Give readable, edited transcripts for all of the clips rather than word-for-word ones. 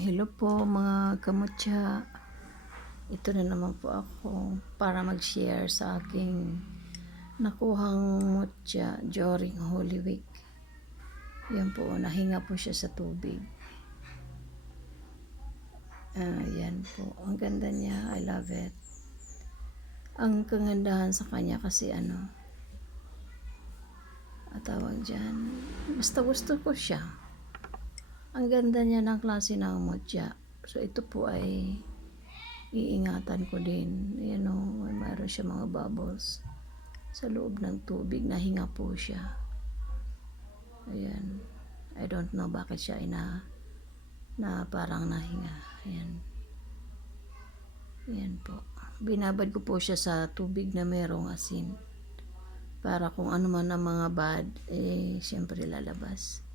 Hello po mga kamutya. Ito na naman po ako para mag-share sa aking nakuhang mutya during Holy Week. Yan po, nahinga po siya sa tubig. Yan po, ang ganda niya, I love it. Ang kagandahan sa kanya kasi tawag dyan, basta gusto ko siya. Ang ganda niya ng klase ng mutya. So ito po ay iingatan ko din. Mayroon siya mga bubbles sa loob ng tubig. Nahinga po siya. Ayan. I don't know bakit siya na parang nahinga. Ayan. Ayan po. Binabad ko po siya sa tubig na merong asin. Para kung ano man ang mga bad, syempre lalabas.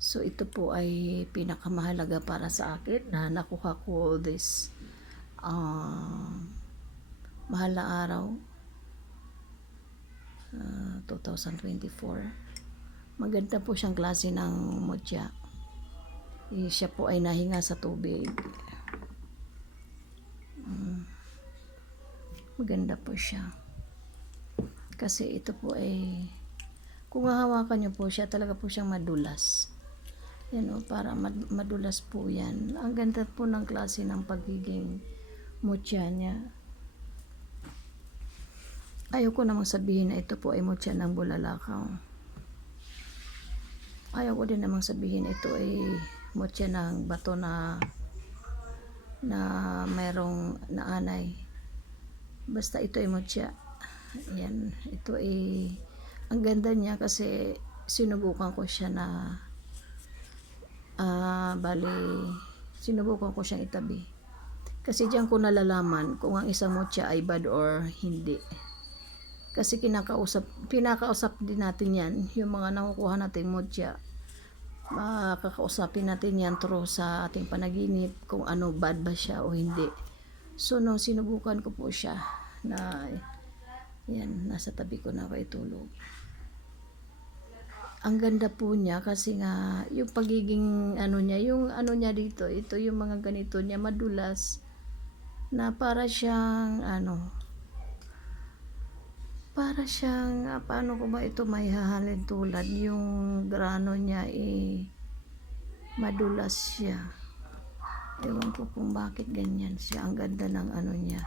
So ito po ay pinakamahalaga para sa akin na nakuha ko this mahal na araw, 2024. Maganda po siyang klase ng mutya. Siya po ay nahinga sa tubig. Maganda po siya. Kasi ito po ay, kung hahawakan niyo po siya, talaga po siyang madulas. Para madulas po yan. Ang ganda po ng klase ng pagiging mutya niya. Ayaw ko namang sabihin na ito po ay mutya ng bulalakaw. Ayaw ko din namang sabihin ito ay mutya ng bato na mayroong naanay. Basta ito ay mutya. Yan. Ito ay, ang ganda niya kasi sinubukan ko siya na sinubukan ko siyang itabi. Kasi diyan ko nalalaman kung ang isang mutya ay bad or hindi. Kasi pinakausap din natin yan, yung mga nakukuha nating mutya. Kakausapin natin yan through sa ating panaginip kung ano, bad ba siya o hindi. So nung sinubukan ko po siya na yan, nasa tabi ko na ako itulog. Ang ganda po niya kasi nga yung pagiging niya, yung niya dito, ito yung mga ganito niya madulas na para siyang paano ko ba ito may hahalin tulad yung grano niya madulas siya. Ewan ko kung bakit ganyan siya. Ang ganda ng niya.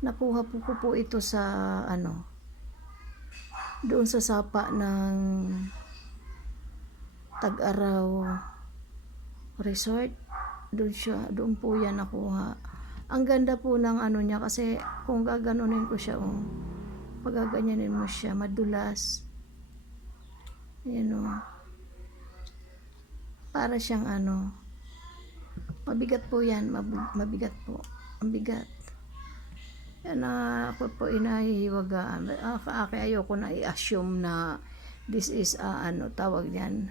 Nakuha ko po ito sa doon sa sapa ng Tag-Araw Resort. Doon po yan nakuha. Ang ganda po ng niya kasi kung gaganunin ko siya, pagaganyanin mo siya, madulas. Para siyang mabigat po yan, mabigat po. Ang bigat. Yan ako po inahihiwagaan. Ayoko na i-assume na this is tawag yan.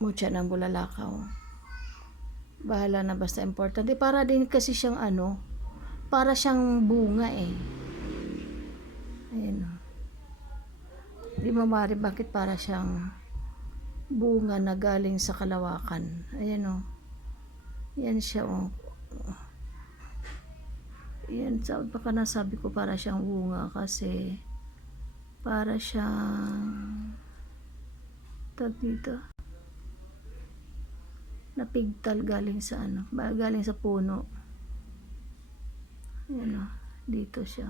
Mutya ng bulalakaw. Bahala na, basta importante. Para din kasi siyang para siyang bunga Ayan. Di mamari bakit para siyang bunga na galing sa kalawakan. Ayan Yan siya Yan, baka nasabi ko para siyang bunga kasi para siyang dito napigtal galing sa galing sa puno. Yan dito siya.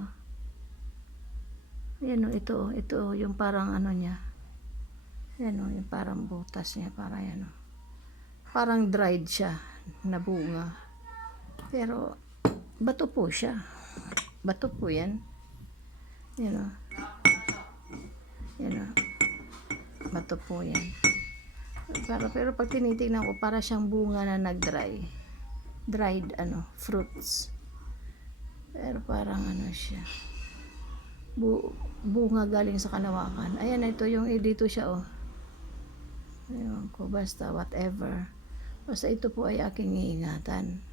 Yan ito yung parang niya. Yan yung parang butas niya, para yan parang dried siya na bunga. Pero bato po siya. Bato po yan. Yan bato po yan. Pero pag tinitingnan ko, para siyang bunga na dried fruits. Pero parang siya. Bunga galing sa kalawakan. Ayan, ito yung dito siya Ayun ko, basta whatever. Basta ito po ay aking iingatan.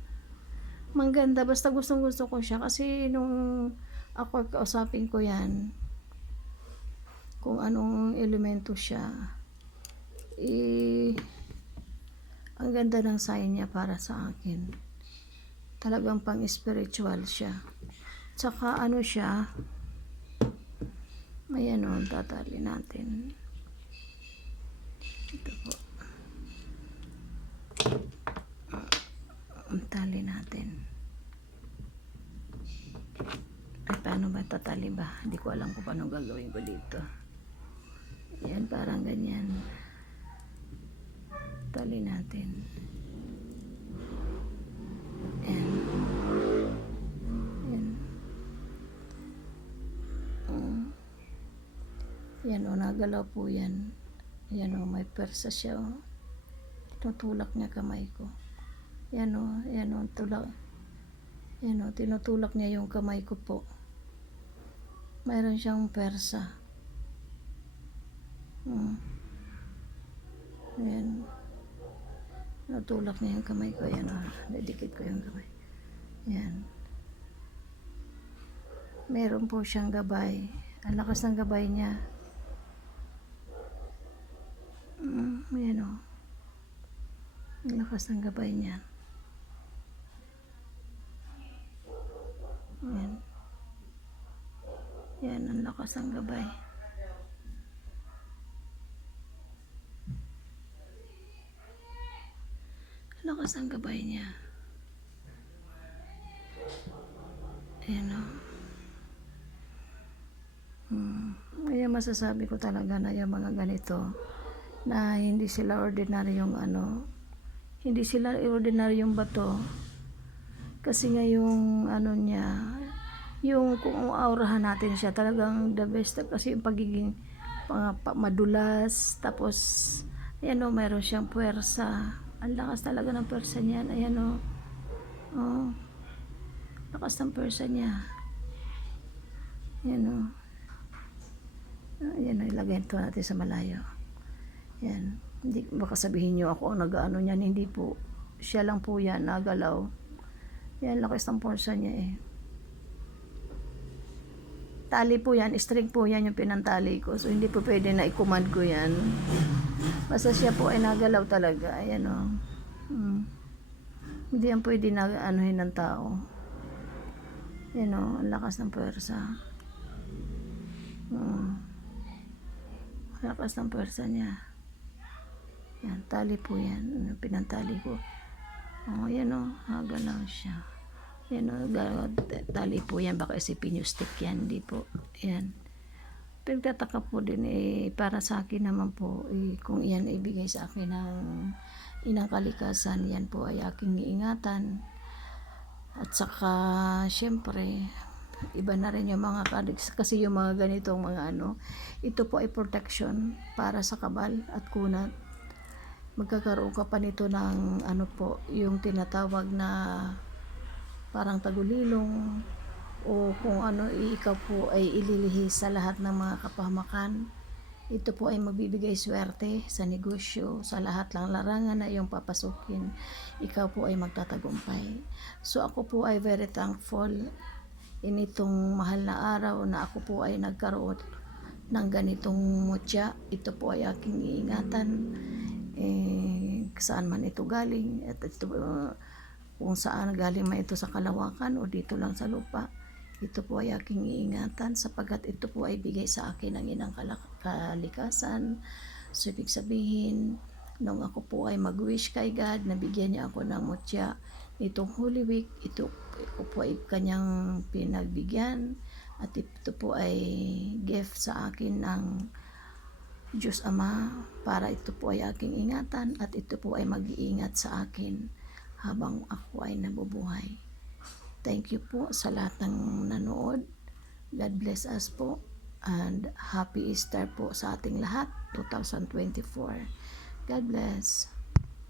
Mangganda, basta gustong gusto ko siya kasi nung ako kausapin ko yan, kung anong elemento siya. Ang ganda ng sign niya para sa akin. Talagang pang-spiritual siya. Tsaka ano siya, ayan o, tatali natin. Ito po. Ang tali natin. Ay, paano ba tatali ba? Hindi ko alam kung paano gagawin ko dito. Ayan, parang ganyan. Tali natin. Ayan. Ayan. Yan o, nagalaw po yan. Yan o, may persa siya o. Tinutulak niya kamay ko. Yan o, tulak. Yan o, tinutulak niya yung kamay ko po. Mayroon siyang persa. Yan. Tinutulak niya yung kamay ko. Yan o, nadikit ko yung kamay. Yan. Meron po siyang gabay. Ang lakas ng gabay niya. Yan o. Ang lakas ng gabay niya. Yan. Yan, ang lakas ng gabay. Ang lakas ng gabay niya. Yan o. Kaya masasabi ko talaga na yung mga ganito, na hindi sila ordinaryong hindi sila ordinaryong bato. Kasi nga yung niya, yung kung aurahan natin siya, talagang the best. Kasi yung pagiging madulas, tapos ayan o, mayroon siyang puwersa. Ang lakas talaga ng puwersa niyan. Ayan o. Oh, lakas ng puwersa niya. Ayan o. Ayan o, ilagay ito natin sa malayo. Yan. Hindi, baka sabihin nyo ako nag-ano niyan. Hindi po. Siya lang po yan, nagalaw. Yan, lakas ng puwersa niya eh. Tali po yan, string po yan yung pinantali ko. So, hindi po pwede na i-command ko yan. Basta siya po ay nagalaw talaga. Ayan o. Hindi yan pwede na anuhin ng tao. Yan o, ang lakas ng puwersa. Lakas ng puwersa niya. Yan, tali po yan. Pinantali ko. Yan o, nagalaw siya. Yan o, tali po yan. Baka isipin nyo stick yan. Hindi po. Yan. Pagtataka po din para sa akin naman po, kung iyan ibigay sa akin ng inang kalikasan, yan po ay aking iingatan. At saka, syempre, iba na rin yung mga kasi yung mga ganitong mga ito po ay protection para sa kabal at kunat. Magkakaroon ka pa nito ng po, yung tinatawag na parang tagulilong, o kung ikaw po ay ililihis sa lahat ng mga kapahamakan. Ito po ay magbibigay swerte sa negosyo, sa lahat ng larangan na iyong papasukin. Ikaw po ay magtatagumpay. So ako po ay very thankful initong mahal na araw na ako po ay nagkaroon ng ganitong mutya. Ito po ay aking iingatan. Saan man ito galing, at ito, kung saan galing man ito sa kalawakan o dito lang sa lupa, ito po ay aking iingatan sapagkat ito po ay bigay sa akin ng inang kalikasan. So ibig sabihin, nung ako po ay mag-wish kay God na bigyan niya ako ng mutya nitong Holy Week, ito po ay kanyang pinagbigyan, at ito po ay gift sa akin ng Diyos Ama, para ito po ay aking ingatan at ito po ay mag-iingat sa akin habang ako ay nabubuhay. Thank you po sa lahat ng nanood. God bless us po, and Happy Easter po sa ating lahat 2024. God bless.